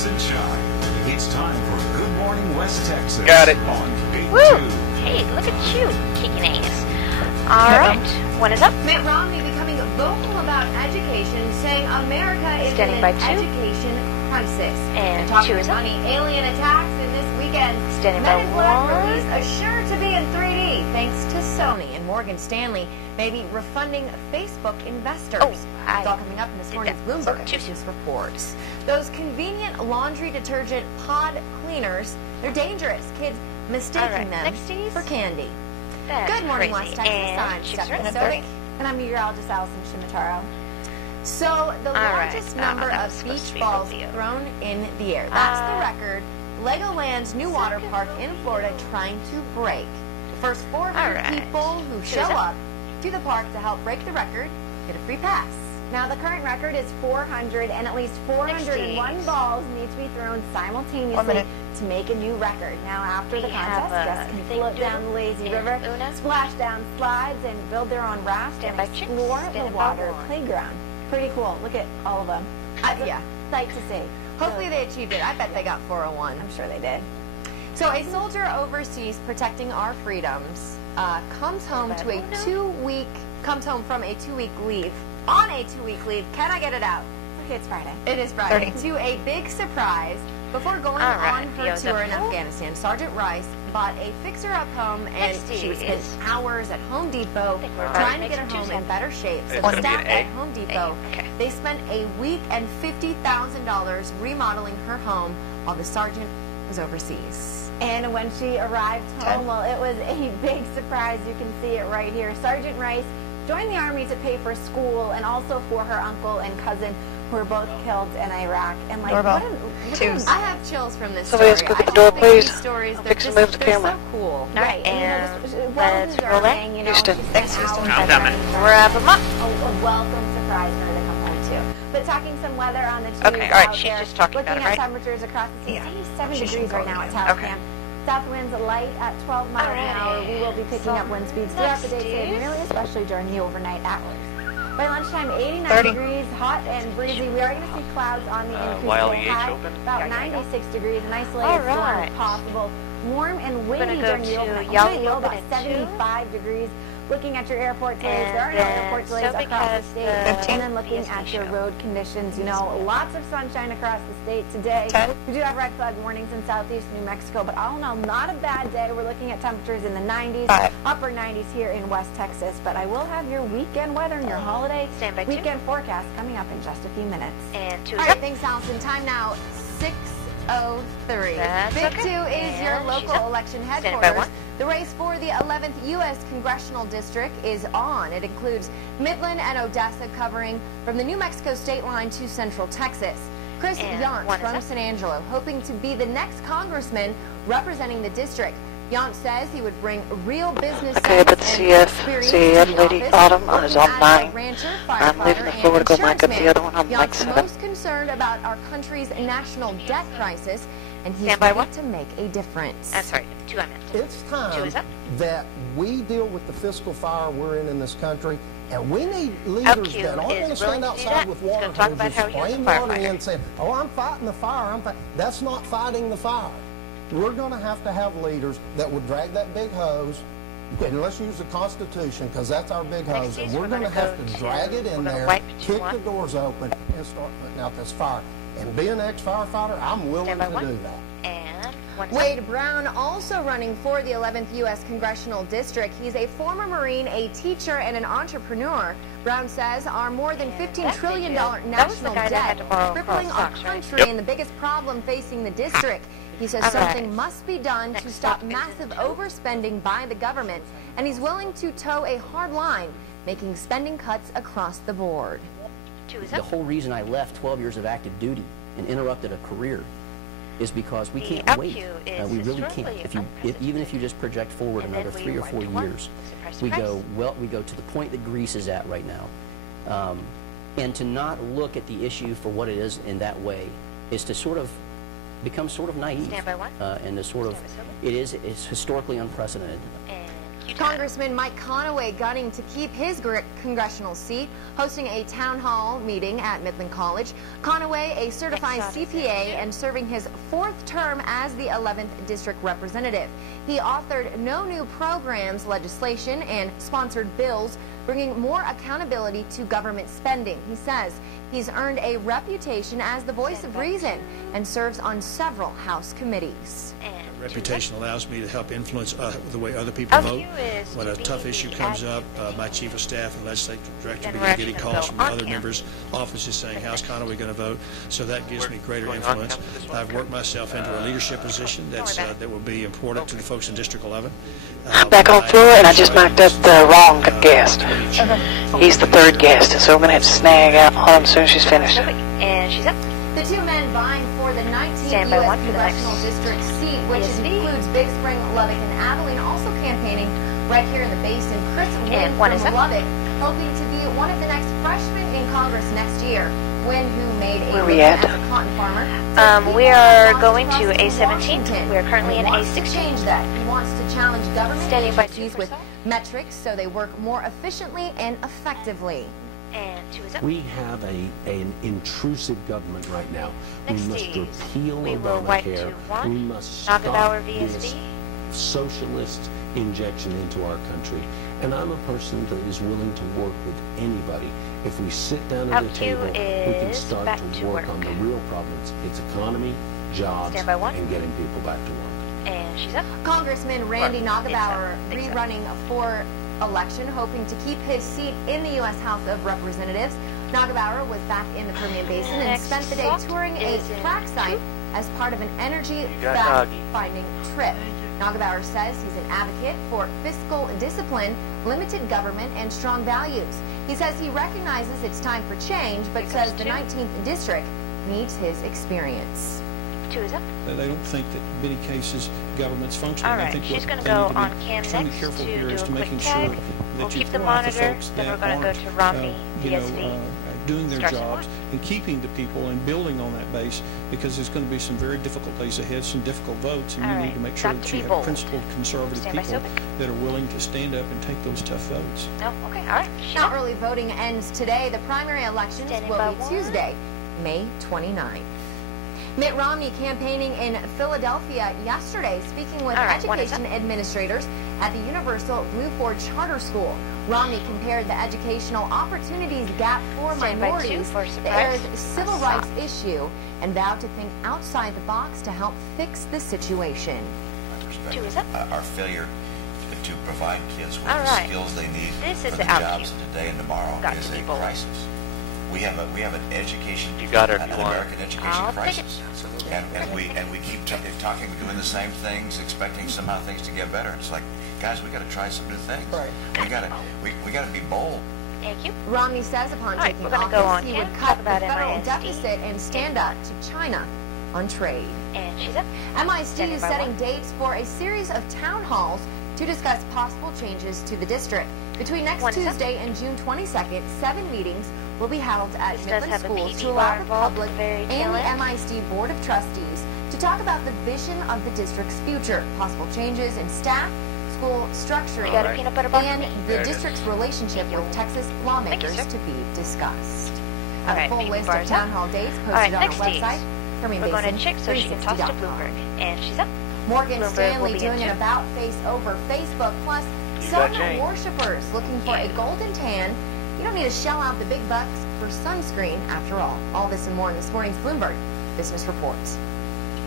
rise and shine. It's time for Good Morning West Texas. Got it. On Big Woo! 2. Hey, look at you, kicking ass. All right, what is up? Mitt Romney becoming vocal about education, saying America is Standing in by an 2. education crisis. And talking 2 is up. money, alien attacks, and this weekend, Standing by Men in Black 1. release assured to be in 3D, thanks to Sony. And Morgan Stanley may be refunding Facebook investors. Oh, it's all coming up in this morning's Bloomberg Business Reports. Those convenient laundry detergent pod cleaners, they're dangerous. Kids mistaking them for candy. That's Good morning, crazy. West Texas. And I'm she's Stephanie right. Sovic, and I'm meteorologist Allison Shimataro. So, the largest number that of was supposed to beach be balls Rubio. thrown in the air. That's the record Legoland's new water park in Florida trying to break. The first 400 people who show up to the park to help break the record get a free pass. Now, the current record is 400, and at least 401 balls need to be thrown simultaneously to make a new record. Now, after the contest, guests can float down the lazy river, splash down slides, and build their own raft and explore the water playground. Pretty cool. Look at all of them. Yeah, sight to see. Hopefully they achieved it. I bet they got 401. I'm sure they did. So a soldier overseas protecting our freedoms comes home from a 2-week leave. On a 2-week leave. Can I get it out? Okay, it's Friday. It is Friday. To a big surprise, before going on her tour in Afghanistan, Sergeant Rice bought a fixer-up home, and she would spend hours at Home Depot trying to get her home in better shape. So the staff at Home Depot, they spent a week and $50,000 remodeling her home while the sergeant was overseas. And when she arrived home, well, it was a big surprise. You can see it right here. Sergeant Rice joined the Army to pay for school and also for her uncle and cousin who were both killed in Iraq. And like, I have chills from this story. Somebody else go to the door, please. These stories, I'll fix and move the camera. So cool. Right, and let's roll in. Houston. Thanks, Houston. I'm coming. Wrap them up. A welcome surprise for her to come home too. But talking some weather on the tubes all right, she's just talking about it, right? Looking at temperatures across the state, 87 degrees right now at Taliban. South winds light at 12 miles an hour. We will be picking up wind speeds throughout the day today, really, especially during the overnight hours. By lunchtime, 89 degrees, hot and breezy. We are going to see clouds on the increase. High, about 96 degrees, an isolated storm possible. Warm and windy during the overnight. About 75 degrees. Looking at your airport delays, there are no airport delays across the state. And then looking at your road conditions, you know, lots of sunshine across the state today. We do have red flag warnings in southeast New Mexico, but all in all, not a bad day. We're looking at temperatures in the 90s, upper 90s here in West Texas. But I will have your weekend weather and your holiday weekend forecast coming up in just a few minutes. And 2 all right, thanks, Allison. Time now, 6:03. Big 2 is your local election headquarters. The race for the 11th U.S. Congressional District is on. It includes Midland and Odessa, covering from the New Mexico state line to central Texas. Chris Yantz from San Angelo, hoping to be the next congressman representing the district. Yantz says he would bring real business but CF Lady Autumn is on 9. I'm leaving the floor to go back up the other one. I'm like 7. Most concerned about our country's national debt crisis, and he's ready to make a difference. I'm sorry, 2 I meant. It's time that we deal with the fiscal fire we're in this country, and we need leaders that aren't going to stand outside with water hoses, spraying water in and saying, oh, I'm fighting the fire. That's not fighting the fire. We're going to have leaders that would drag that big hose, and let's use the Constitution because that's our big hose, and we're going to have to drag it in there, kick the doors open, and start putting out this fire. And being an ex-firefighter, I'm willing to do that. Wade Brown also running for the 11th U.S. Congressional District. He's a former Marine, a teacher, and an entrepreneur. Brown says our more than $15 trillion national debt crippling our country and the biggest problem facing the district. He says something must be done to stop massive overspending by the government, and he's willing to toe a hard line, making spending cuts across the board. The whole reason I left 12 years of active duty and interrupted a career is because we can't wait. We really can't. Even if you just project forward another 3 or 4 years, we go to the point that Greece is at right now, and to not look at the issue for what it is in that way is to sort of become sort of naive, and to sort of it's historically unprecedented. Congressman Mike Conaway gunning to keep his congressional seat, hosting a town hall meeting at Midland College. Conaway, a certified CPA and serving his 4th term as the 11th District Representative. He authored no new programs legislation and sponsored bills bringing more accountability to government spending. He says he's earned a reputation as the voice of reason and serves on several House committees. Reputation allows me to help influence the way other people vote. When a tough issue comes up, my chief of staff and legislative director begin getting calls from other members' offices saying, how's Conaway going to vote? So that gives me greater influence. I've worked myself into a leadership position that will be important to the folks in District 11. I'm back on floor, and I just marked up the wrong guest. He's the 3rd guest, so we're going to have to snag out Autumn as soon as she's finished. And she's up. The 2 men vying for the 19th U.S. Congressional District seat, which includes Big Spring, Lubbock, and Abilene, also campaigning right here in the Basin. Chris Wynn from Lubbock, hoping to be one of the next freshmen in Congress next year. Wynn, who made a living as a cotton farmer. We are going to A17. We are currently in A16. Change that. He wants to challenge government agencies with metrics so they work more efficiently and effectively. And 2 is up. We have an intrusive government right now. Next we must repeal Obamacare. We must stop this socialist injection into our country. And I'm a person that is willing to work with anybody. If we sit down at a table, we can start to work on the real problems. It's economy, jobs, and getting people back to work. And she's up. Congressman Randy Nagebauer rerunning for election, hoping to keep his seat in the U.S. House of Representatives. Nagebauer was back in the Permian Basin and spent the day touring a frac site as part of an energy fact-finding trip. Nagebauer says he's an advocate for fiscal discipline, limited government, and strong values. He says he recognizes it's time for change, but says the 19th District needs his experience. 2 is up. They don't think that in many cases government's functioning. All right, I think she's going what to go they on need cam to be next careful to here do is a to quick making tag. sure We'll that you keep the pull out the monitor, folks then that we're going to go to Romney, DSV. Doing their Starts at jobs 1. and keeping the people and building on that base, because there's going to be some very difficult days ahead, some difficult votes, and you need to make sure that you have principled conservative people that are willing to stand up and take those tough votes. Oh, okay, all right. Now, early voting ends today. The primary elections will be Tuesday, May 29th. Mitt Romney campaigning in Philadelphia yesterday, speaking with education administrators at the Universal Blue Ford Charter School. Romney compared the educational opportunities gap for minorities to the area's civil rights issue and vowed to think outside the box to help fix the situation. Our failure to provide kids with the skills they need for the jobs of today and tomorrow is a crisis. We have an education, an American education crisis, and we keep talking, doing the same things, expecting somehow things to get better. It's like, guys, we got to try some new things. We got to be bold. Thank you. Romney says upon taking office, he would cut the federal deficit and stand up to China on trade. And she's up. MISD is setting dates for a series of town halls to discuss possible changes to the district. Between next Tuesday and June 22nd, 7 meetings will be held at Midland schools to allow the public and the MISD Board of Trustees to talk about the vision of the district's future, possible changes in staff, school structuring, and the district's relationship with Texas lawmakers to be discussed. A full list of town hall dates posted on our website. We're going to check so she can toss to Bloomberg. And she's up. Morgan Stanley doing an about face over Facebook. Plus, sun worshippers looking for a golden tan. You don't need to shell out the big bucks for sunscreen after all. All this and more in this morning's Bloomberg Business Reports.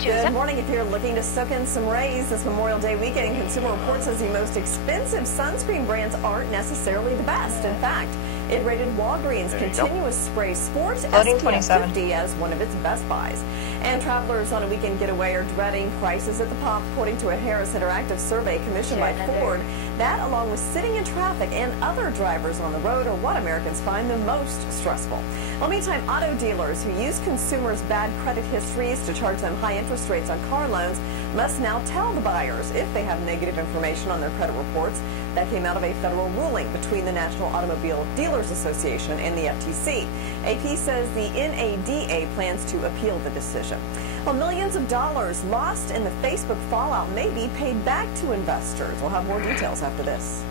Good morning. If you're looking to soak in some rays this Memorial Day weekend, Consumer Reports says the most expensive sunscreen brands aren't necessarily the best. In fact, it rated Walgreens Continuous Spray Sport SPF 50 as one of its best buys. And travelers on a weekend getaway are dreading prices at the pump, according to a Harris Interactive survey commissioned by Ford. That, along with sitting in traffic and other drivers on the road, are what Americans find the most stressful. Well, meantime, auto dealers who use consumers' bad credit histories to charge them high interest rates on car loans must now tell the buyers if they have negative information on their credit reports. That came out of a federal ruling between the National Automobile Dealers Association and the FTC. AP says the NADA plans to appeal the decision. Well, millions of dollars lost in the Facebook fallout may be paid back to investors. We'll have more details after this.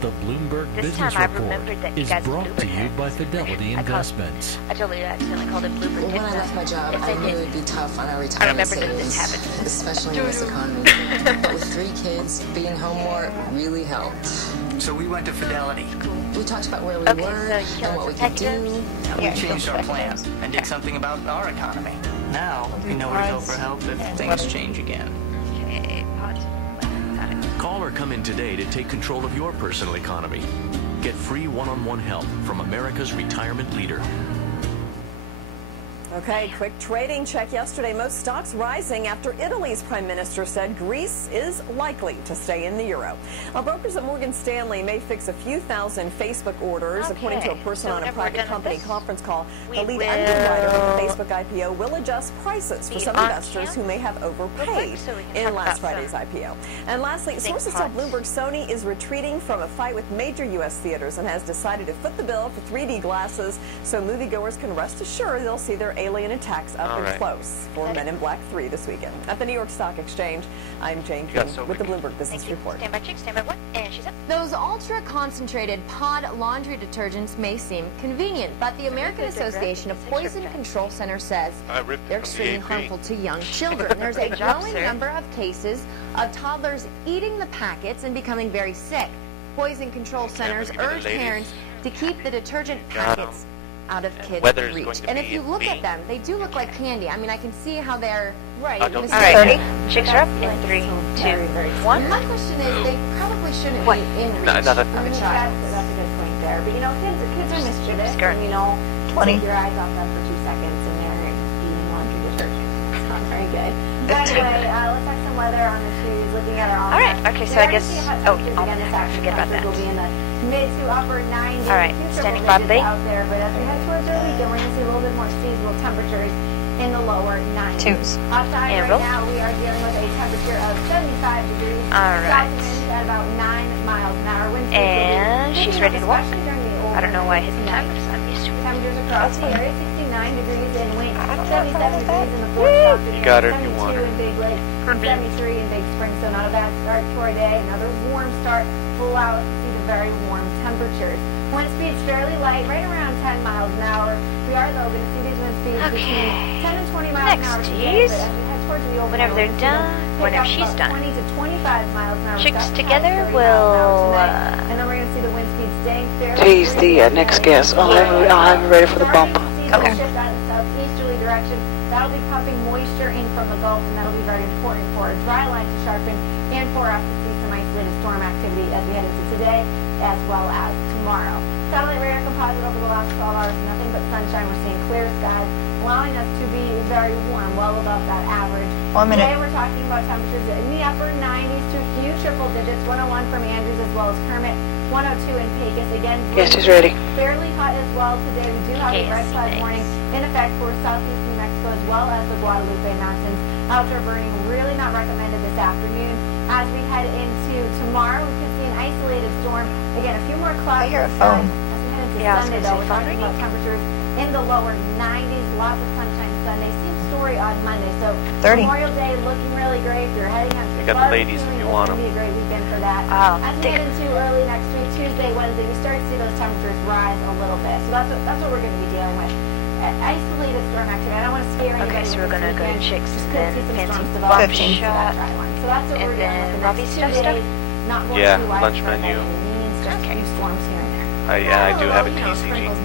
The Bloomberg Business Report is brought to you by Fidelity Investments. I totally accidentally called it Bloomberg. When I left my job, I knew it would be tough on our retirement savings, especially in this economy. But with 3 kids, being home more really helped. So we went to Fidelity. We talked about where we were and what we could do. We changed our plan and did something about our economy. Now we know where to go for help if things change again. Okay, pause. Call or come in today to take control of your personal economy. Get free one-on-one help from America's retirement leader. Okay, quick trading check yesterday. Most stocks rising after Italy's prime minister said Greece is likely to stay in the euro. Well, brokers at Morgan Stanley may fix a few thousand Facebook orders. Okay. According to a person on a private company conference call, the lead will underwriter of the Facebook IPO will adjust prices for some investors who may have overpaid in last Friday's IPO. And lastly, sources tell Bloomberg Sony is retreating from a fight with major U.S. theaters and has decided to foot the bill for 3D glasses so moviegoers can rest assured they'll see their alien attacks up and close for Men in Black 3 this weekend. At the New York Stock Exchange, I'm Jane King with the Bloomberg Business Report. Stand by chick, stand by one, and she's up. Those ultra-concentrated pod laundry detergents may seem convenient, but the American Association of Poison Control Centers says they're extremely harmful to young children. There's a growing number of cases of toddlers eating the packets and becoming very sick. Poison Control Centers urge parents to keep the detergent packets out of kids' reach. And if you look at them, they do look like candy. I mean, I can see how they're right. All right, 30. Chicks are up in 3, 2, 1. My question is, they probably shouldn't be in reach of a child. That's a good point there. But you know, kids are mischievous. And, you know, 20. Take your eyes off them for 2 seconds, and they're eating laundry detergent. It's not very good. But anyway, let's have some weather on the shoes. Looking at our. All right. Okay. So I guess. Oh, forget about that. Will be in the mid to upper 90s. All right. Standing by the out there, but as we head towards our weekend, we're going to see a little bit more seasonal temperatures in the lower 90s. Outside right now, we are dealing with a temperature of 75 degrees. All right. South winds at about 9 miles an hour. Wind speeds and she's ready to walk. I don't know why I hit the time because I'm used to it. Temperatures across the area, 69 degrees in Wayne, 77 degrees in the Fort You got it if you want it. 72 in Big Lake, 73 in Big Spring, so not a bad start to our day. Another warm start will allow us to see the very warm temperatures. Wind speeds fairly light, right around 10 miles an hour. We are, though, going to see these wind speeds between 10 and 20 miles an hour today, but as we head towards the open, whenever they're done, whenever she's done. 20 to 25 miles an hour. Chicks together will. And then we're going to see the wind speeds staying fairly. She's the next guest. I'll have her ready for the bump. Okay. Shift out in southeasterly direction. That'll be pumping moisture in from the Gulf, and that'll be very important for a dry line to sharpen and for us to see some isolated storm activity as we head into today as well as tomorrow. Satellite radar composite over the last 12 hours, nothing but sunshine. We're seeing clear skies, allowing us to be very warm, well above that average. 1 minute. Today we're talking about temperatures in the upper 90s to a few triple digits. 101 from Andrews as well as Kermit. 102 in Pecos. Again, yes, she's ready. Fairly hot as well today. We do have a red cloud warning in effect for southeast New Mexico as well as the Guadalupe Mountains. Outdoor burning really not recommended this afternoon. As we head into tomorrow, we could see an isolated storm. Again, a few more clouds. I hear a phone. As we head into Sunday, though, we're talking about temperatures in the lower 90s. Lots of sunshine Sunday. Same story on Monday. So 30. Memorial Day looking really great. If you're heading out to You got the ladies if you want them. It's going to be a great weekend for that. As we head into early next week, Tuesday, Wednesday, we start to see those temperatures rise a little bit. So that's what we're going to be dealing with. Isolated storm activity. I don't want to scare anybody. Okay, so we're going to go to Chicks and then fancy bump shot. So that's what we're doing with the next 2 days. Not going Yeah, too lunch widespread menu. by any means, just a few storms here and there. Yeah, I do have a You know, TCG. sprinkles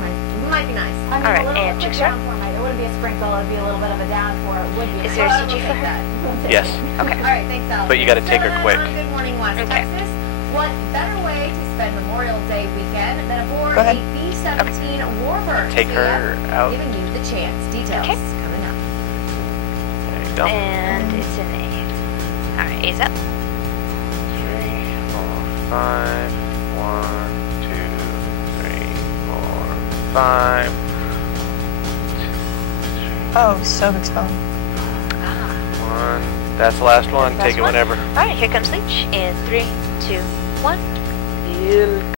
might be nice. I mean, All right, a little and quick Chicks are? downpour might. It wouldn't be a sprinkle. It would be a little bit of a downpour. It would be. Is there a CG for her? Yes. Okay. All right, thanks, Alex. But you got to take her quick. Good Morning West Texas. What better way to spend Memorial Day weekend than aboard Go a ahead. B-17 Warbird? Take her out. Giving you the chance. Details coming up. There you go. And it's an A. All right, A's up. 3, 4, 5. 1, 2, 3, 4, 5. Oh, Sobek's phone. One. That's the last one. Take it whenever. Alright, here comes Leech in 3, 2, 1.